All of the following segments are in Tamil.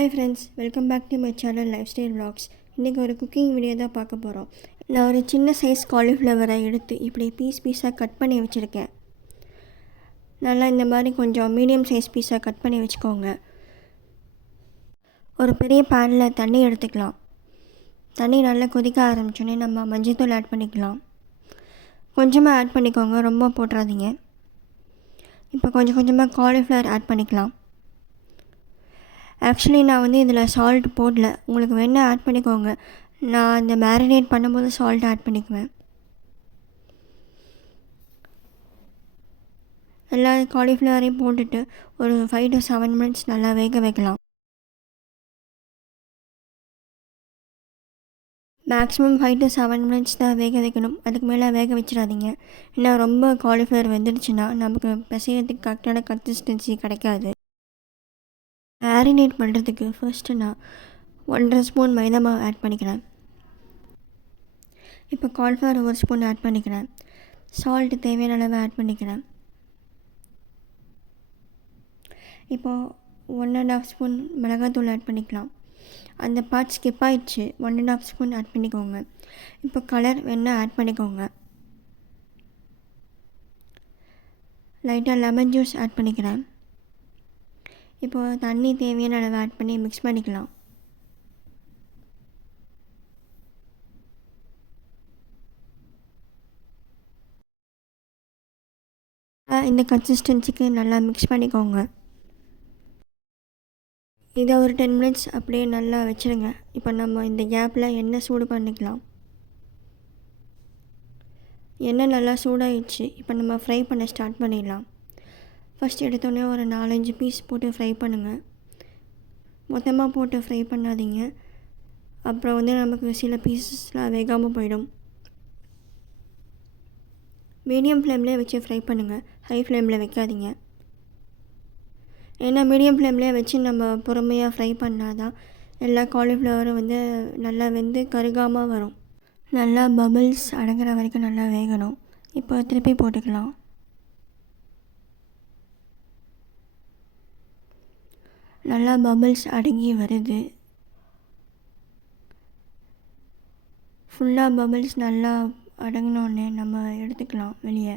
Hi friends, welcome back to my channel lifestyle vlogs. இன்றைக்கி ஒரு குக்கிங் வீடியோ தான் பார்க்க போகிறோம். நான் ஒரு சின்ன சைஸ் காலிஃப்ளவரை எடுத்து இப்படி பீஸாக கட் பண்ணி வச்சுருக்கேன். நல்லா இந்த மாதிரி கொஞ்சம் மீடியம் சைஸ் பீஸாக கட் பண்ணி வச்சுக்கோங்க. ஒரு பெரிய பேனில் தண்ணி எடுத்துக்கலாம். தண்ணி நல்லா கொதிக்க ஆரம்பிச்சோன்னே நம்ம மஞ்சள்தூள் ஆட் பண்ணிக்கலாம். கொஞ்சமாக ஆட் பண்ணிக்கோங்க, ரொம்ப போட்டுறாதீங்க. இப்போ கொஞ்சம் கொஞ்சமாக காலிஃப்ளவர் ஆட் பண்ணிக்கலாம். ஆக்சுவலி நான் இதில் சால்ட் போடல, உங்களுக்கு வேணால் ஆட் பண்ணிக்கோங்க. நான் இந்த மேரினேட் பண்ணும்போது சால்ட் ஆட் பண்ணிக்குவேன். எல்லா காலிஃப்ளவரையும் போட்டுட்டு ஒரு 5 to 7 minutes நல்லா வேக வைக்கலாம். மேக்ஸிமம் 5 to 7 minutes தான் வேக வைக்கணும். அதுக்கு மேலே வேக வச்சிடாதீங்க. ஏன்னா ரொம்ப காலிஃப்ளவர் வெந்துடுச்சுன்னா நமக்கு பிசையறதுக்கு கரெக்டான கன்சிஸ்டன்சி கிடைக்காது. மேரினேட் பண்ணுறதுக்கு ஃபர்ஸ்ட்டு நான் 1.5 ஸ்பூன் மைதா மாவு ஆட் பண்ணிக்கிறேன். இப்போ கார்ன்ஃப்ளவர் 1 ஸ்பூன் ஆட் பண்ணிக்கிறேன். சால்ட்டு தேவையான அளவு ஆட் பண்ணிக்கிறேன். இப்போது 1.5 ஸ்பூன் மிளகாத்தூள் ஆட் பண்ணிக்கலாம். அந்த பார்ட் ஸ்கிப் ஆகிடுச்சு, 1.5 ஸ்பூன் ஆட் பண்ணிக்கோங்க. இப்போ கலர் வேணால் ஆட் பண்ணிக்கோங்க. லைட்டாக லெமன் ஜூஸ் ஆட் பண்ணிக்கிறேன். இப்போது தண்ணி தேவையான அளவு ஆட் பண்ணி மிக்ஸ் பண்ணிக்கலாம். இந்த கன்சிஸ்டன்சிக்கு நல்லா மிக்ஸ் பண்ணிக்கோங்க. இதை ஒரு 10 minutes அப்படியே நல்லா வச்சுருங்க. இப்போ நம்ம இந்த கேப்பில் எண்ணெய் சூடு பண்ணிக்கலாம். எண்ணெய் நல்லா சூடாகிடுச்சு. இப்போ நம்ம ஃப்ரை பண்ண ஸ்டார்ட் பண்ணிடலாம். ஃபஸ்ட் எடுத்தோடனே ஒரு 4-5 பீஸ் போட்டு ஃப்ரை பண்ணுங்கள். மொத்தமாக போட்டு ஃப்ரை பண்ணாதீங்க, அப்புறம் நமக்கு சில பீசஸ்லாம் வேகாமல் போயிடும். மீடியம் ஃப்ளேம்லேயே வச்சு ஃப்ரை பண்ணுங்கள், ஹை ஃப்ளேமில் வைக்காதீங்க. ஏன்னா மீடியம் ஃப்ளேம்லேயே வச்சு நம்ம பொறுமையாக ஃப்ரை பண்ணால் தான் எல்லா காலிஃப்ளவரும் நல்லா வெந்து கருகாமல் வரும். நல்லா பபிள்ஸ் அடங்குற வரைக்கும் நல்லா வேகணும். இப்போ திருப்பி போட்டுக்கலாம். நல்லா பபிள்ஸ் அடங்கி வருது. ஃபுல்லாக பபிள்ஸ் நல்லா அடங்கினோடனே நம்ம எடுத்துக்கலாம் வெளியே.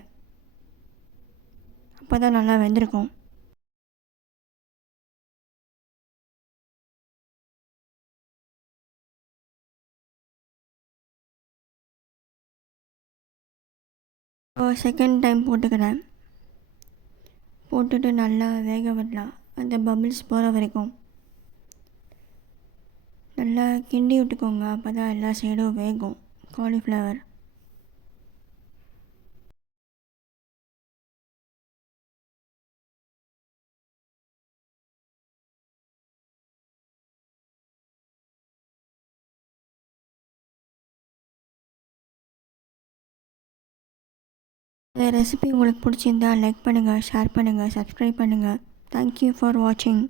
அப்போ தான் நல்லா வெந்திருக்கும். செகண்ட் டைம் போட்டுக்கிறேன். போட்டுட்டு நல்லா வேக விடலாம், அந்த பபிள்ஸ் போகிற வரைக்கும். நல்லா கிண்டி விட்டுக்கோங்க, அப்போ தான் எல்லா சைடும் வேகும் காலிஃப்ளவர். இந்த ரெசிபி உங்களுக்கு பிடிச்சிருந்தால் லைக் பண்ணுங்கள், ஷேர் பண்ணுங்கள், சப்ஸ்கிரைப் பண்ணுங்கள். தேங்க்யூ ஃபார் வாட்சிங்.